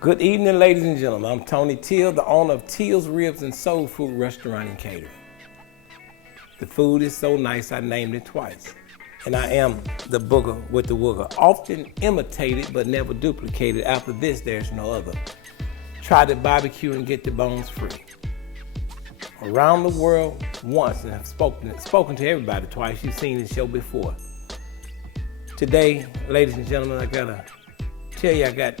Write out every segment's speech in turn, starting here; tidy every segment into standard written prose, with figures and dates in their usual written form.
Good evening, ladies and gentlemen. I'm Tony Teal, the owner of Teal's Ribs and Soul Food Restaurant and Catering. The food is so nice, I named it twice. And I am the booger with the wooger, often imitated but never duplicated. After this, there's no other. Try the barbecue and get the bones free. Around the world once, and I've spoken to everybody twice. You've seen the show before. Today, ladies and gentlemen, I gotta tell you I got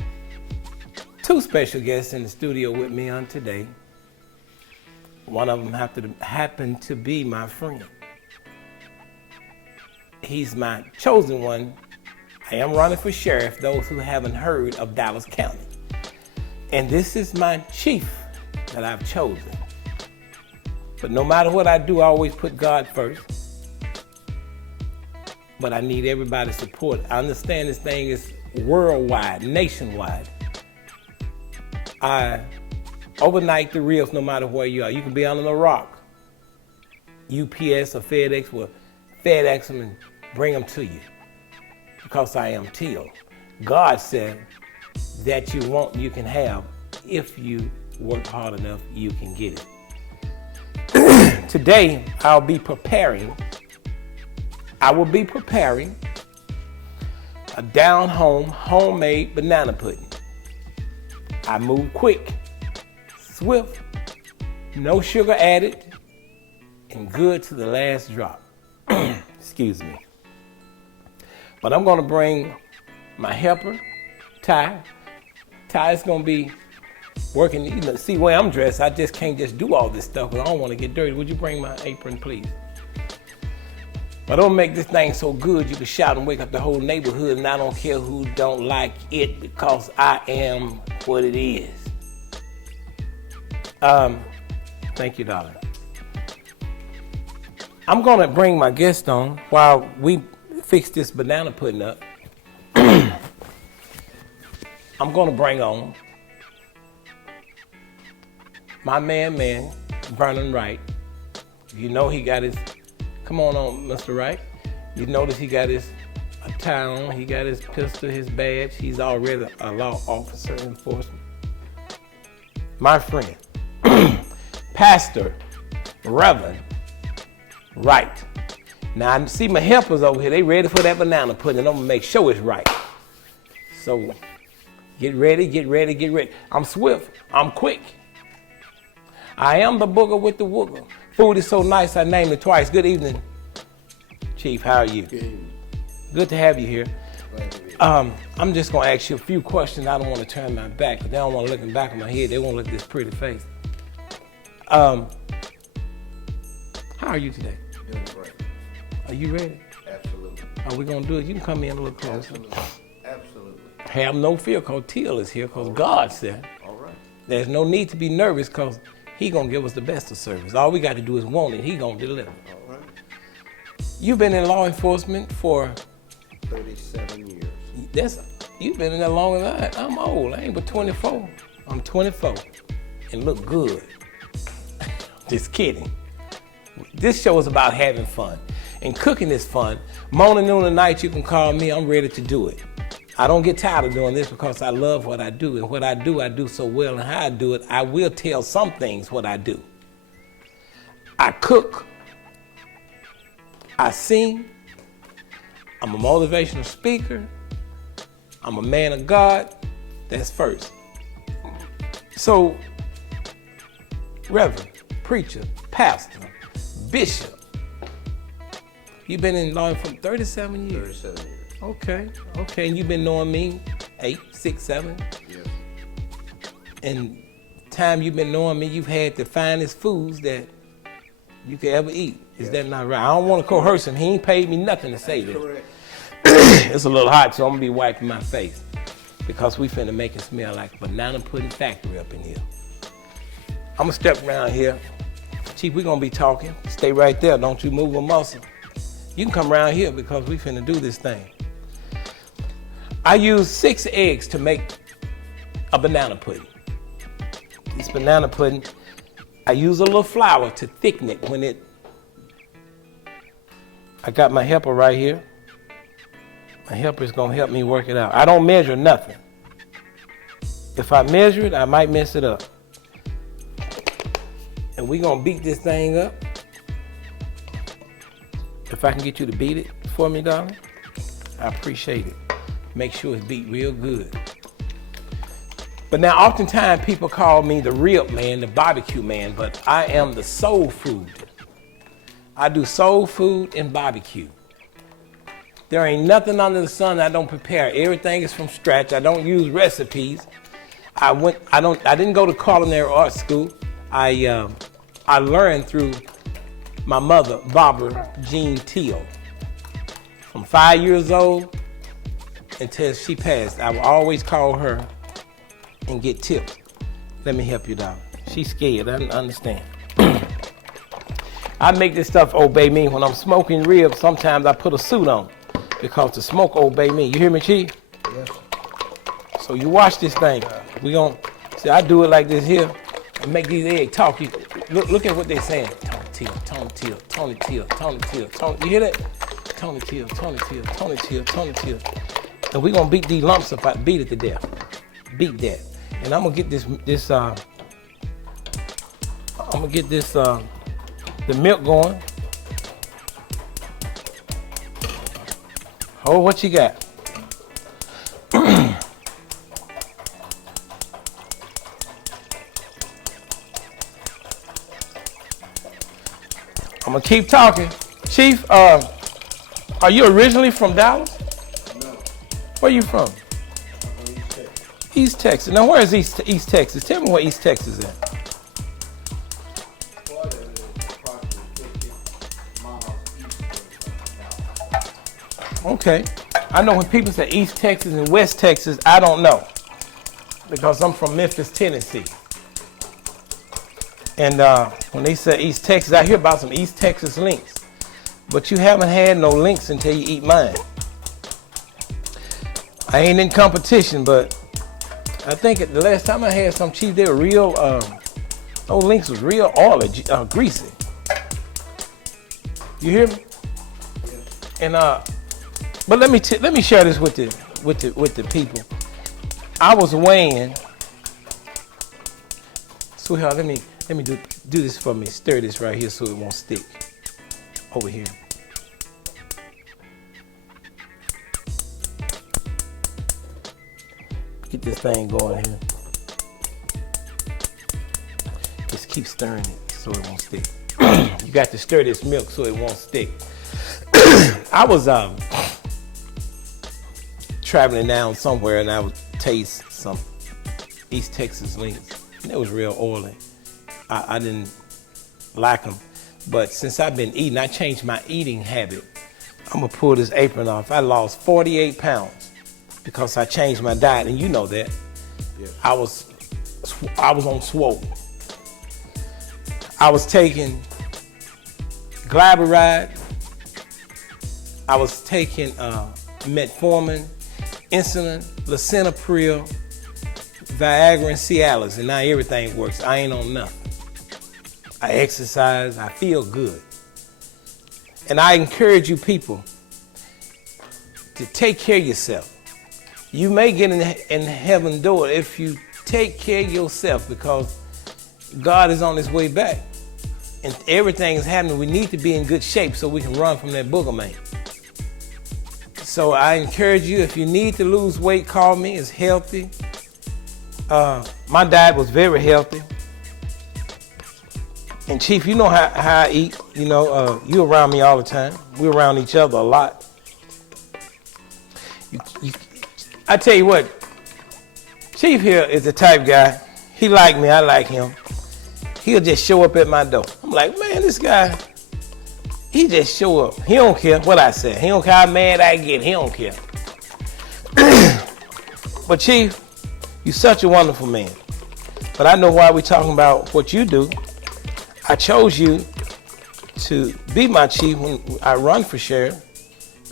two special guests in the studio with me on today. One of them happened to be my friend. He's my chosen one. I am running for sheriff, those who haven't heard of Dallas County. And this is my chief that I've chosen. But no matter what I do, I always put God first. But I need everybody's support. I understand this thing is worldwide, nationwide. I overnight the ribs no matter where you are. You can be under a rock. UPS or FedEx will FedEx them and bring them to you because I am Teal. God said that you want, you can have. If you work hard enough, you can get it. Today, I will be preparing a down-home, homemade banana pudding. I move quick, swift, no sugar added, and good to the last drop. Excuse me. But I'm gonna bring my helper, Ty. Ty is gonna be working, you know, see where I'm dressed. I just can't just do all this stuff because I don't wanna get dirty. Would you bring my apron, please? But don't make this thing so good you can shout and wake up the whole neighborhood, and I don't care who don't like it because I am what it is. Thank you, darling. I'm gonna bring my guest on while we fix this banana pudding up. I'm gonna bring on my man, Vernon Wright. You know he got his, come on, Mr. Wright. You notice he got his tie on, he got his pistol, his badge. He's already a law officer enforcement. My friend, Pastor Reverend Wright. Now I see my helpers over here, they ready for that banana pudding, and I'm gonna make sure it's right. So get ready. I'm swift, I'm quick. I am the booger with the wooger. Food is so nice, I named it twice. Good evening, Chief, how are you? Good evening. Good to have you here. Glad to be here. I'm just gonna ask you a few questions. I don't wanna turn my back, but they don't wanna look in the back of my head. They wanna look at this pretty face. How are you today? Doing great. Are you ready? Absolutely. Are we gonna do it? You can come in a little closer. Absolutely. Have no fear, cause Teal is here, cause God said All right. there's no need to be nervous, cause he gonna give us the best of service. All we got to do is want it. He gonna deliver. All right. You've been in law enforcement for 37 years. You've been in there longer than I'm old. I ain't but 24. I'm 24 and look good. Just kidding. This show is about having fun, and cooking is fun. Morning, noon, and night, you can call me. I'm ready to do it. I don't get tired of doing this because I love what I do, and what I do so well, and how I do it, I will tell some things what I do. I cook, I sing, I'm a motivational speaker, I'm a man of God. That's first. So, Reverend, preacher, pastor, bishop, you've been in law for 37 years. 37 years. Okay, and you've been knowing me 8, 6, 7. Yes. And time you've been knowing me, you've had the finest foods that you could ever eat. Is that not right? I don't want to coerce him. He ain't paid me nothing to say this. Correct. It's a little hot, so I'm gonna be wiping my face because we finna make it smell like banana pudding factory up in here. I'm gonna step around here. Chief, we gonna be talking. Stay right there, don't you move a muscle. You can come around here because we finna do this thing. I use 6 eggs to make a banana pudding. This banana pudding, I use a little flour to thicken it when it, I got my helper right here. My helper's gonna help me work it out. I don't measure nothing. If I measure it, I might mess it up. And we're gonna beat this thing up. If I can get you to beat it for me, darling, I appreciate it. Make sure it's beat real good. But now, oftentimes people call me the rib man, the barbecue man, but I am the soul food. I do soul food and barbecue. There ain't nothing under the sun I don't prepare. Everything is from scratch. I don't use recipes. I didn't go to culinary art school. I learned through my mother, Barbara Jean Teal. From 5 years old until she passed, I would always call her and get tips. Let me help you, darling. She's scared, I understand. I make this stuff obey me. When I'm smoking ribs, sometimes I put a suit on because the smoke obey me. You hear me, Chief? Yes. So you watch this thing. We gonna see. I do it like this here, and make these eggs talk. Look at what they're saying. Tony Teal, Tony Teal, Tony Teal, Tony Teal, Tony. You hear that? Tony Teal, Tony Teal, Tony Teal, Tony Teal. And we gonna beat these lumps up. Beat it to death. Beat that. And I'm gonna get the milk going. Oh, what you got? I'm gonna keep talking. Chief, are you originally from Dallas? No. Where you from? I'm from East Texas. East Texas. Now, where is East Texas? Tell me where East Texas is at. Florida is approximately 50 miles east of Dallas. Okay. I know when people say East Texas and West Texas, I don't know. Because I'm from Memphis, Tennessee. And when they say East Texas, I hear about some East Texas links. But you haven't had no links until you eat mine. I ain't in competition, but I think the last time I had some, Chief, they were real, those links was real oily, greasy. You hear me? Yes. And but let me share this with the people. I was weighing, sweetheart. Let me do this for me. Stir this right here so it won't stick. Over here. Get this thing going here. Just keep stirring it so it won't stick. You got to stir this milk so it won't stick. I was traveling down somewhere and I would taste some East Texas links. And it was real oily. I didn't like them. But since I've been eating, I changed my eating habit. I'm gonna pull this apron off. I lost 48 pounds because I changed my diet, and you know that. Yes. I was on swole. I was taking glyburide. I was taking metformin, insulin, lisinopril, Viagra, and Cialis, and now everything works. I ain't on nothing. I exercise, I feel good. And I encourage you people to take care of yourself. You may get in heaven door if you take care of yourself, because God is on his way back. And everything is happening. We need to be in good shape so we can run from that booger man. So I encourage you, if you need to lose weight, call me. It's healthy. My diet was very healthy. And Chief, you know how I eat. You know, you around me all the time. We're around each other a lot. I tell you what, Chief here is the type guy. He like me, I like him. He'll just show up at my door. I'm like, man, this guy, he just show up. He don't care what I say. He don't care how mad I get. He don't care. But Chief, you're such a wonderful man. But I know why we're talking about what you do. I chose you to be my chief when I run for sheriff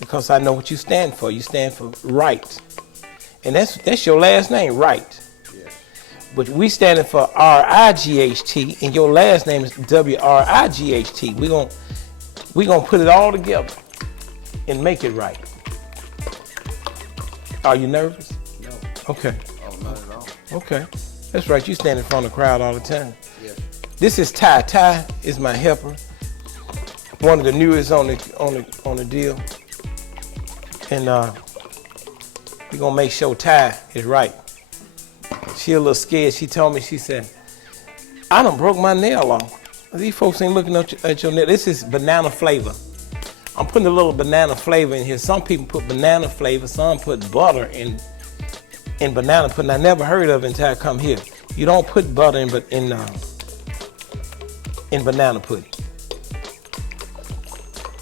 because I know what you stand for. You stand for right. And that's your last name, Right. Yes. But we standing for R-I-G-H-T, and your last name is W-R-I-G-H-T. We gonna put it all together and make it right. Are you nervous? No. Okay. Oh, not at all. Okay. That's right. You stand in front of the crowd all the time. Yes. This is Ty. Ty is my helper. One of the newest on the deal. And we're gonna make sure Ty is right. She a little scared. She told me, she said, I done broke my nail off. These folks ain't looking at your nail. This is banana flavor. I'm putting a little banana flavor in here. Some people put banana flavor, some put butter in banana pudding. I never heard of it until I come here. You don't put butter in banana pudding.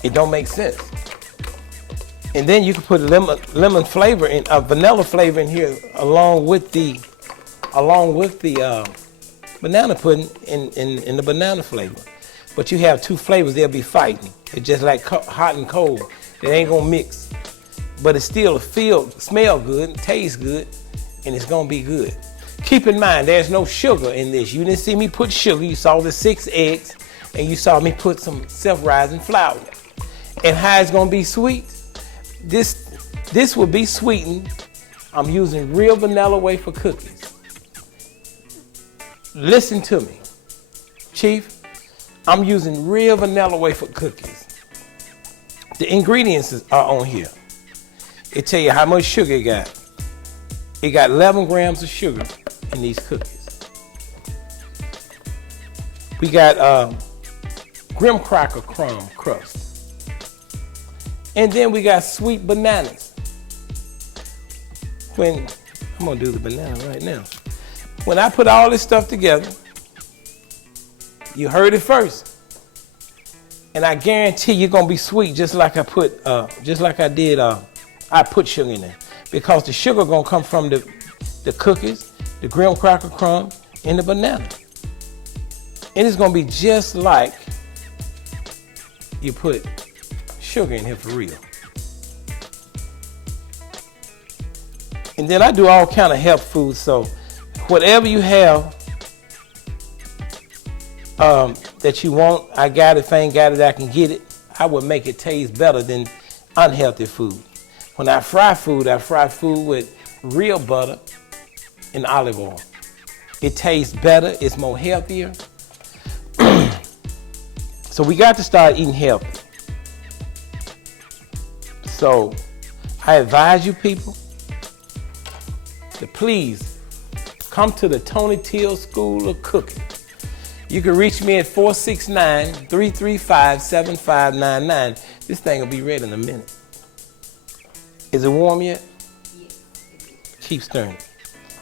It don't make sense. And then you can put lemon flavor in, vanilla flavor in here along with the banana pudding in the banana flavor. But you have two flavors, they'll be fighting. It's just like hot and cold. They ain't gonna mix. But it still smell good, taste good, and it's gonna be good. Keep in mind, there's no sugar in this. You didn't see me put sugar. You saw the 6 eggs, and you saw me put some self-rising flour. And how it's gonna be sweet? This will be sweetened. I'm using real vanilla wafer cookies. Listen to me, Chief. I'm using real vanilla wafer cookies. The ingredients are on here. It tell you how much sugar it got. It got 11 grams of sugar in these cookies. We got graham cracker crumb crust. And then we got sweet bananas. I'm gonna do the banana right now. When I put all this stuff together, you heard it first. And I guarantee you're gonna be sweet just like I put sugar in there. Because the sugar gonna come from the cookies, the graham cracker crumbs, and the banana. And it's gonna be just like you put sugar in here for real. And then I do all kind of health foods, so whatever you have that you want, I got it. If I ain't got it, I can get it. I would make it taste better than unhealthy food. When I fry food with real butter and olive oil. It tastes better, it's more healthier. So we got to start eating healthy. So I advise you people to please come to the Tony Teal School of Cooking. You can reach me at 469-335-7599. This thing will be ready in a minute. Is it warm yet? Yes, it is. Keep stirring it,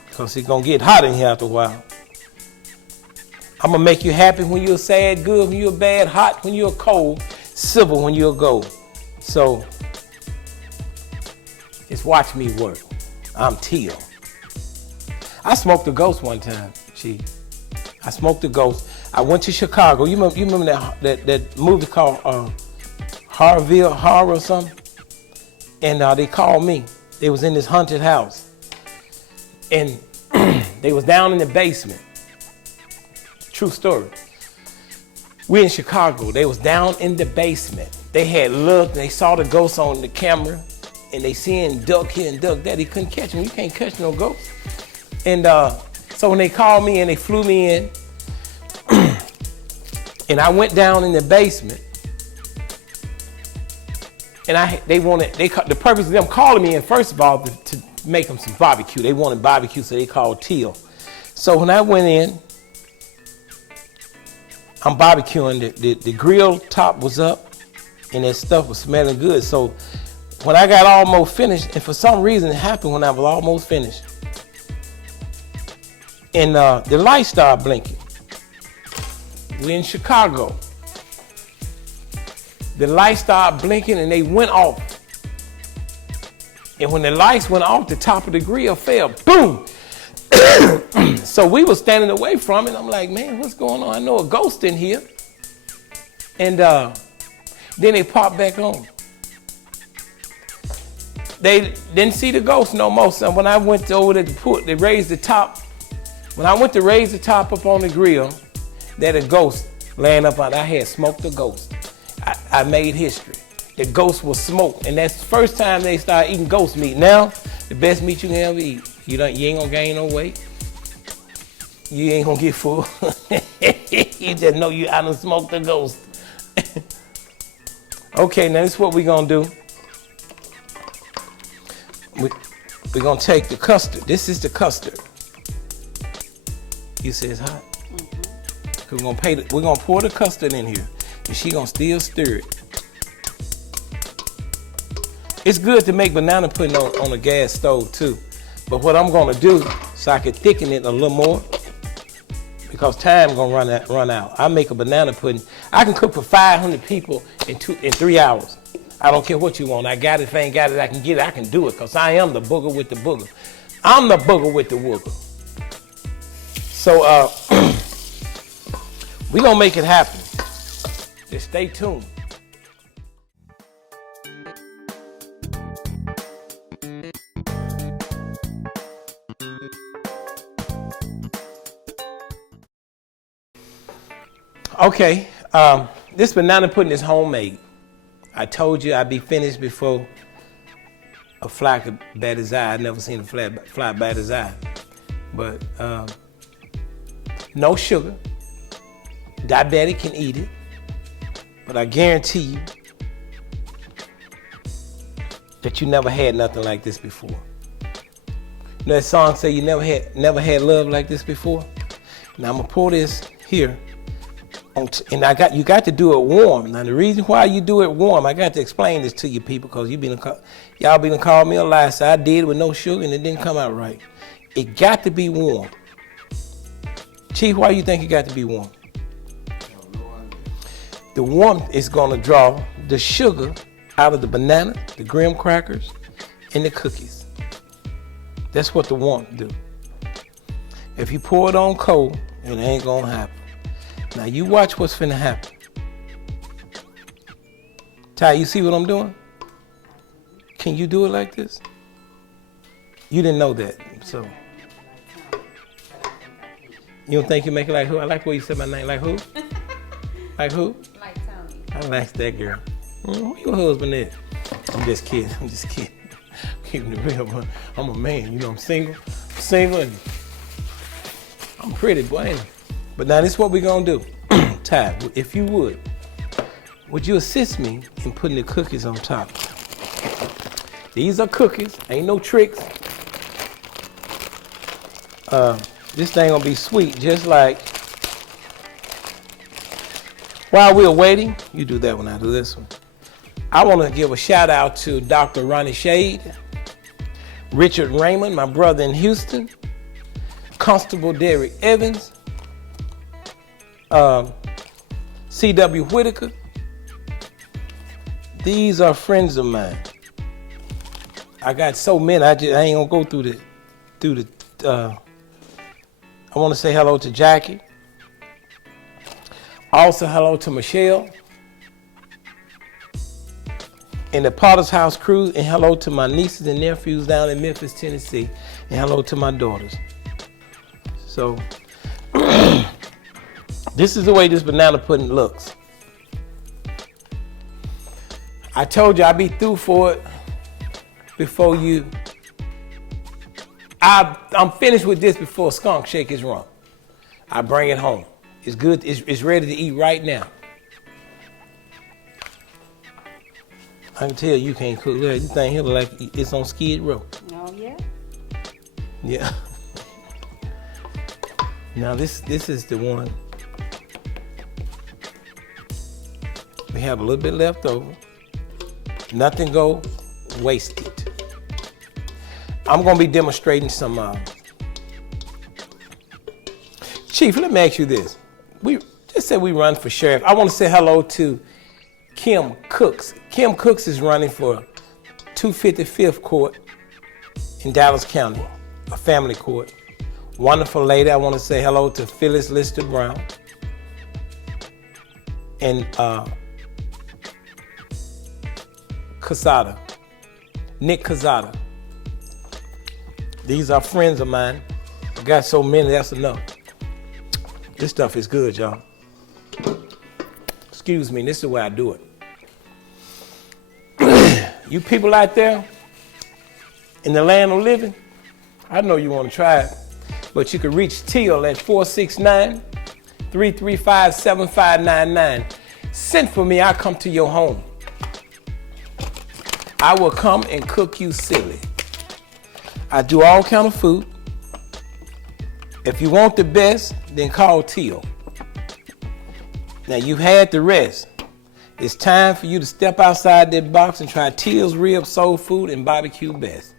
because it's gonna get hot in here after a while. I'm gonna make you happy when you're sad, good when you're bad, hot when you're cold, civil when you're gold. So just watch me work. I'm Teal. I smoked a ghost one time, Chief. I smoked a ghost. I went to Chicago. You remember that movie called Horror or something? And they called me. They was in this haunted house. And they was down in the basement. True story. We in Chicago. They was down in the basement. They had looked, they saw the ghost on the camera, and they seen duck here and duck there. They couldn't catch him. You can't catch no ghost. And so when they called me and they flew me in, and I went down in the basement, and the purpose of them calling me in, first of all, to make them some barbecue. They wanted barbecue, so they called Teal. So when I went in, I'm barbecuing, the grill top was up, and that stuff was smelling good. So when I got almost finished, and for some reason it happened when I was almost finished, and the lights started blinking. We're in Chicago. The lights started blinking and they went off. And when the lights went off, the top of the grill fell, boom. So we were standing away from it. I'm like, man, what's going on? I know a ghost in here. And then they popped back on. They didn't see the ghost no more. So when I went over there to put, they raised the top. When I went to raise the top up on the grill, there a ghost laying up on it. I had smoked a ghost. I made history. The ghost was smoked, and that's the first time they started eating ghost meat. Now, the best meat you can ever eat. You ain't gonna gain no weight. You ain't gonna get full. You just know I done smoked the ghost. Okay, now this is what we're gonna do. We're gonna take the custard. This is the custard. You say it's hot? Mm-hmm. We're gonna pour the custard in here, and she gonna still stir it. It's good to make banana pudding on a gas stove too, but what I'm gonna do, so I can thicken it a little more, because time gonna run out. I make a banana pudding. I can cook for 500 people in 3 hours. I don't care what you want. I got it. If I ain't got it, I can get it. I can do it, because I am the booger with the booger. I'm the booger with the wooger. So we gonna make it happen. Just stay tuned. Okay, this banana pudding is homemade. I told you I'd be finished before a fly could bat his eye. I've never seen a fly bat his eye. But no sugar. Diabetic can eat it. But I guarantee you that you never had nothing like this before. You know that song say you never had love like this before? Now I'm gonna pour this here. And you got to do it warm. Now the reason why you do it warm, I got to explain this to you people, because y'all been call me a liar. So I did it with no sugar and it didn't come out right. It got to be warm. Chief, why do you think it got to be warm? The warmth is gonna draw the sugar out of the banana, the graham crackers, and the cookies. That's what the warmth do. If you pour it on cold, it ain't gonna happen. Now you watch what's finna happen. Ty, you see what I'm doing? Can you do it like this? You didn't know that, so. You don't think you make it like who? I like the way you said my name. Like who? Like who? Like Tony. I like that girl. Who your husband is? I'm just kidding. Keeping it real, but I'm a man. You know, I'm single, and I'm pretty, boy. Ain't I? But now this is what we're gonna do. Ty, if you would you assist me in putting the cookies on top? These are cookies, ain't no tricks. This thing gonna be sweet, just like. While we're waiting, you do that one, I do this one. I wanna give a shout out to Dr. Ronnie Shade, Richard Raymond, my brother in Houston, Constable Derek Evans, C.W. Whitaker. These are friends of mine. I got so many, I ain't gonna go through the. I want to say hello to Jackie. Also hello to Michelle and the Potter's House crew, and hello to my nieces and nephews down in Memphis, Tennessee, and hello to my daughters. So. This is the way this banana pudding looks. I told you I'd be through for it before you. I'm finished with this before Skunk Shake is run. I bring it home. It's good. It's ready to eat right now. I can tell you can't cook. Look, this thing here look like it's on Skid Row. Oh yeah. Yeah. Now this is the one. We have a little bit left over. Nothing go wasted. I'm gonna be demonstrating some. Chief, let me ask you this. We just said we run for sheriff. I want to say hello to Kim Cooks. Kim Cooks is running for 255th Court in Dallas County, a family court. Wonderful lady. I want to say hello to Phyllis Lister Brown and Casada, Nick Casada. These are friends of mine. I got so many, that's enough. This stuff is good, y'all. Excuse me, this is the way I do it. You people out there in the land of living, I know you want to try it. But you can reach Teal at 469-335-7599. Send for me, I'll come to your home. I will come and cook you silly. I do all kind of food. If you want the best, then call Teal. Now you've had the rest. It's time for you to step outside that box and try Teal's rib, soul food, and barbecue best.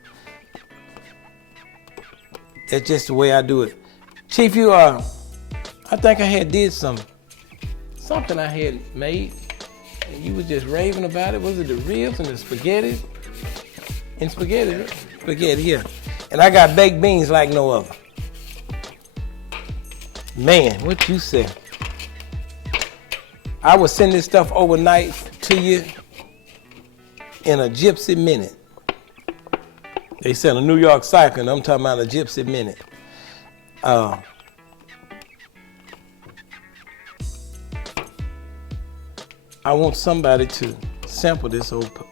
That's just the way I do it. Chief, I think I had did something I had made, and you was just raving about it. Was it the ribs and the spaghetti? And spaghetti, yeah. And I got baked beans like no other. Man, what you said? I would send this stuff overnight to you in a gypsy minute. They said a New York cycle, and I'm talking about a gypsy minute. I want somebody to sample this old pie.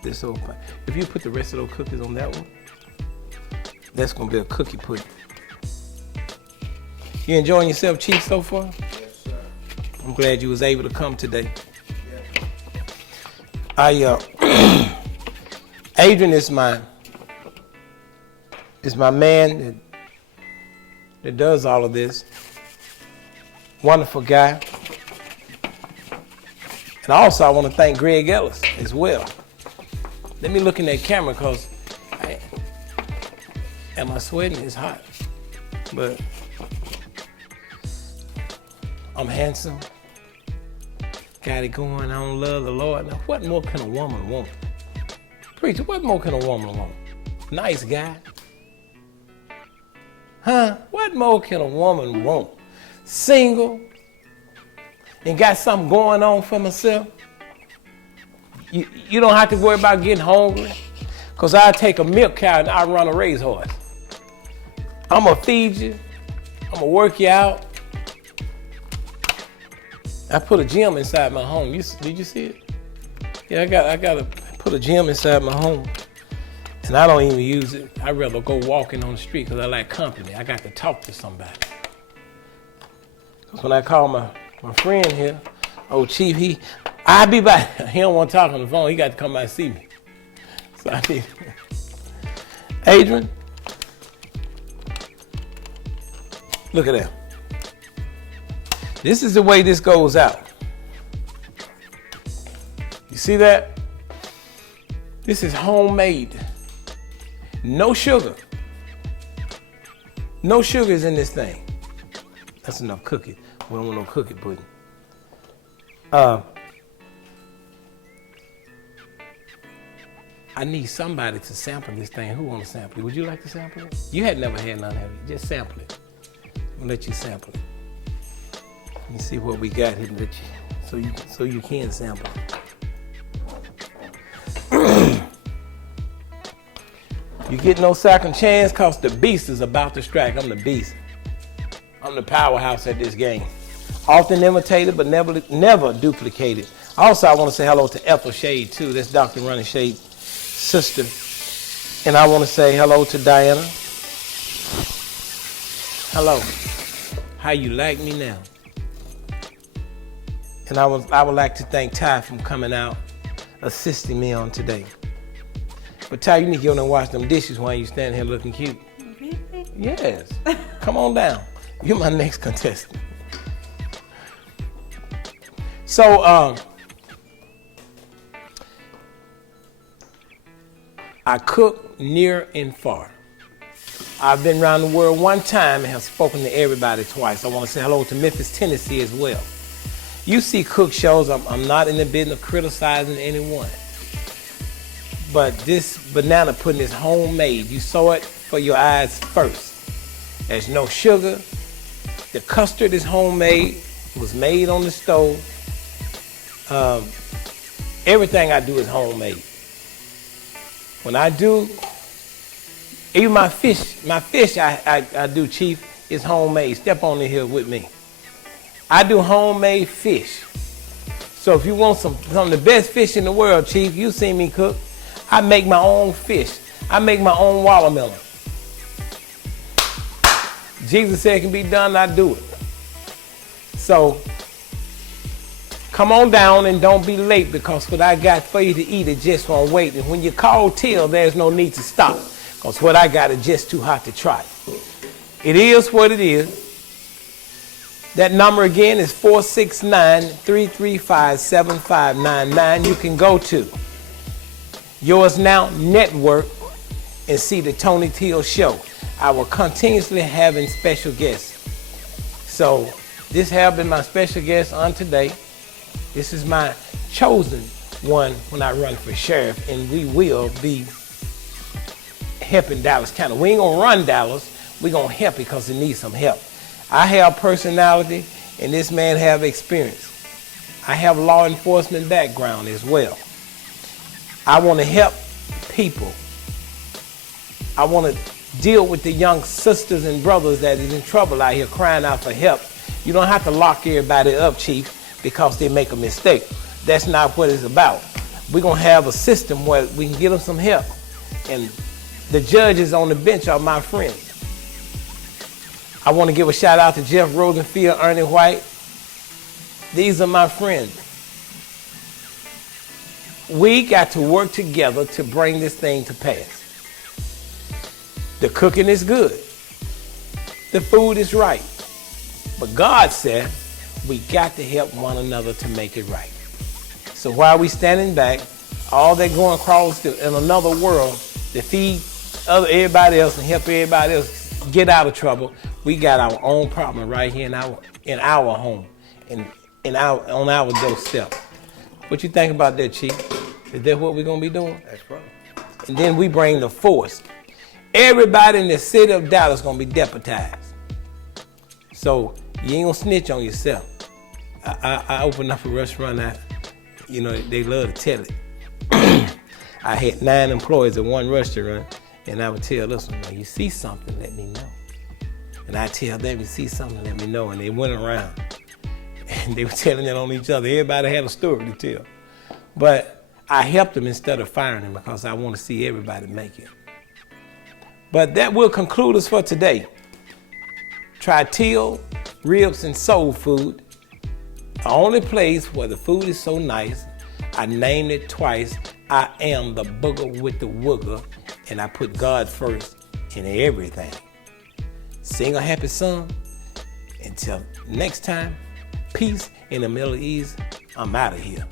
If you put the rest of those cookies on that one, that's gonna be a cookie pudding. You enjoying yourself, Chief, so far? Yes, sir. I'm glad you was able to come today. Yes. Adrian is my man that does all of this. Wonderful guy. And also I want to thank Greg Ellis as well. Let me look in that camera because am I sweating? It's hot. But I'm handsome. Got it going on, love the Lord. Now what more can a woman want? Preacher, what more can a woman want? Nice guy. Huh? What more can a woman want? Single and got something going on for myself. You don't have to worry about getting hungry, because I take a milk cow and I run a race horse. I'm going to feed you. I'm going to work you out. I put a gym inside my home. Did you see it? Yeah, I got to put a gym inside my home. And I don't even use it. I'd rather go walking on the street because I like company. I got to talk to somebody. Because when I call my friend here, old Chief, I'll be back. He don't want to talk on the phone. He got to come by and see me. So I need Adrian, look at that. This is the way this goes out. You see that? This is homemade. No sugar. No sugar is in this thing. That's enough cookie. We don't want no cookie pudding. I need somebody to sample this thing. Who want to sample it? Would you like to sample it? You had never had none, have you? Just sample it. I'll let you sample it. Let me see what we got here, so you can sample it. You get no second chance because the beast is about to strike. I'm the beast. I'm the powerhouse at this game. Often imitated, but never duplicated. Also, I want to say hello to Ethel Shade, too. That's Dr. Running Shade's sister. And I want to say hello to Diana. Hello. How you like me now? And I would like to thank Ty for coming out, assisting me on today. But Ty, you need to go and wash them dishes while you standing here looking cute. Really? Yes. Come on down. You're my next contestant. So, I cook near and far. I've been around the world one time and have spoken to everybody twice. I want to say hello to Memphis, Tennessee as well. You see cook shows, I'm not in the business of criticizing anyone. But this banana pudding is homemade. You saw it for your eyes first. There's no sugar. The custard is homemade. It was made on the stove. Everything I do is homemade. When I do, even my fish I do, Chief, is homemade. Step on in here with me. I do homemade fish. So if you want some of the best fish in the world, Chief, you see me cook. I make my own fish. I make my own watermelon. Jesus said it can be done, I do it. So come on down and don't be late, because what I got for you to eat, it just won't wait. And when you call Teal, there's no need to stop, because what I got is just too hot to try. It is what it is. That number again is 469-335-7599. You can go to Yours Now Network and see the Tony Teal Show. I will continuously having special guests. So this has been my special guest on today. This is my chosen one when I run for sheriff, and we will be helping Dallas County. We ain't gonna run Dallas, we gonna help it because it needs some help. I have personality, and this man have experience. I have law enforcement background as well. I want to help people. I want to deal with the young sisters and brothers that is in trouble out here crying out for help. You don't have to lock everybody up, Chief, because they make a mistake. That's not what it's about. We're going to have a system where we can give them some help. And the judges on the bench are my friends. I want to give a shout out to Jeff Rosenfield, Ernie White. These are my friends. We got to work together to bring this thing to pass. The cooking is good. The food is right. But God said we got to help one another to make it right. So while we standing back, all that going across in another world to feed everybody else and help everybody else get out of trouble, we got our own problem right here in our home, on our doorstep. What you think about that, Chief? Is that what we're gonna be doing? That's right. And then we bring the force. Everybody in the city of Dallas gonna be deputized. So you ain't gonna snitch on yourself. I opened up a restaurant. They love to tell it. I had 9 employees at one restaurant, and I would tell this one, you see something, let me know. And I tell them, you see something, let me know. And they went around, and they were telling it on each other. Everybody had a story to tell. But I helped them instead of firing them, because I want to see everybody make it. But that will conclude us for today. Try Teal Ribs and Soul Food. The only place where the food is so nice. I named it twice. I am the booger with the wooger, and I put God first in everything. Sing a happy song. Until next time, peace in the Middle East. I'm out of here.